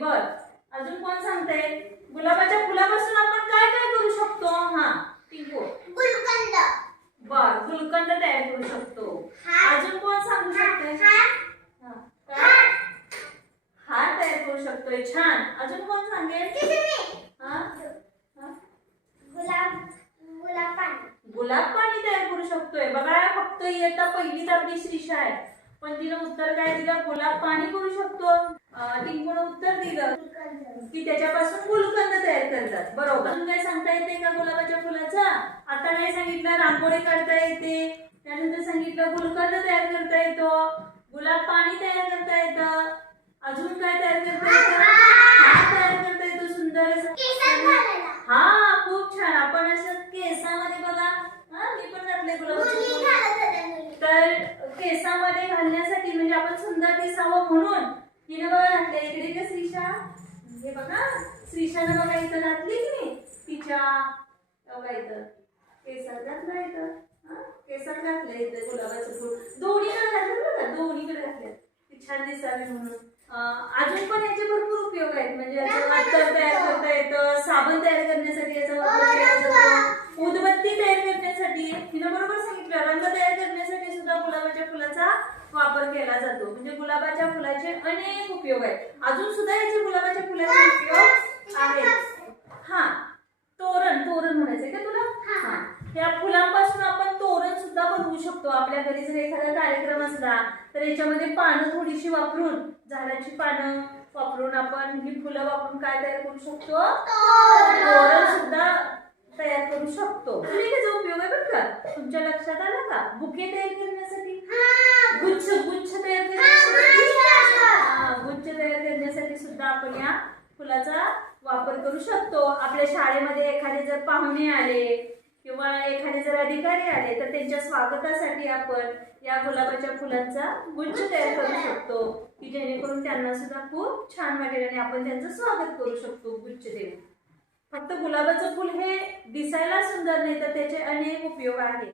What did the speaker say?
बर, अजून कोण सांगते? गुलाबाच्या फुलापासून आपण काय काय करू शकतो? हा टिंकू. गुलकंद. बर, गुलकंद तयार करू शकतो. अजून कोण सांगू शकते? हार तयार करू शकतोय. छान. अजून कोण सांगेल? गुलाब पाणी तयार करू शकतोय. बघा, फक्त इयत्ता पहिलीत आपली श्रीषा आहे, पण तिने उत्तर काय दिलं? गुलाब पाणी करू शकतो. टिंकूने उत्तर दिलं की त्याच्यापासून गुलकंद तयार करतात. बरोबर. अजून काय सांगता येते का गुलाबाच्या फुलाचा? आता काय सांगितलं? रांगोळी काढता येते, त्यानंतर सांगितलं गुलकंद तयार करता येतो, गुलाब पाणी तयार करता येतं. अजून काय तयार करता येतं? हार तयार करता येतो सुंदर असं. हा, खूप छान. आपण असं केसामध्ये बघा, मी पण घातले गुलाबाचे. तर केसामध्ये घालण्यासाठी म्हणजे आपण सुंदर दिसावं म्हणून तिने बघा घातले. इकडे का श्रीषा? हे बघा, श्रीषाने बघा इथं घातली की नाही तिच्या बघा इथं केसात घातलं. इथं केसात घातलं इथं गुलाबाचं फूल. दोन्हीकडे घातलं बघा, दोन्हीकडे घातलं ती छान दिसावी म्हणून. अजून पण याचे भरपूर उपयोग आहेत. म्हणजे याचं अत्तर तयार करता येतं, साबण तयार करण्यासाठी याचा वापर केला जातो, उदबत्ती तयार करण्यासाठी, तिनं बरोबर सांगितलं, रंग तयार करण्यासाठी सुद्धा गुलाबाच्या फुलाचा वापर केला जातो. म्हणजे गुलाबाच्या फुलाचे अनेक उपयोग आहेत. अजून सुद्धा याचे गुलाबाच्या फुलाचे उपयोग आहेत. हा, तोरण. तोरण म्हणायचंय का तुला? हा, त्या फुलांपासून आपण तोरण सुद्धा बनवू शकतो. आपल्या घरी जर एखादा कार्यक्रम असला तर याच्यामध्ये पानं थोडीशी वापरून, झाडाची पानं वापरून आपण ही फुलं वापरून काय तयार करू शकतो? तोरण सुद्धा तयार करू शकतो. त्याचा उपयोग आहे बरं का. तुमच्या लक्षात आलं का? बुके तयार करण्यासाठी, गुच्छ तयार करण्यासाठी, गुच्छ तयार करण्यासाठी सुद्धा आपण या फुलाचा वापर करू शकतो. आपल्या शाळेमध्ये एखादे जर पाहुणे आले किंवा एखादे जर अधिकारी आले तर त्यांच्या स्वागतासाठी आपण या गुलाबाच्या फुलांचा गुच्छ तयार करू शकतो, की जेणेकरून त्यांना सुद्धा खूप छान वाटेल आणि आपण त्यांचं स्वागत करू शकतो गुच्छ देऊन. फक्त गुलाबाचं फुल हे दिसायला सुंदर नाही तर त्याचे अनेक उपयोग आहेत.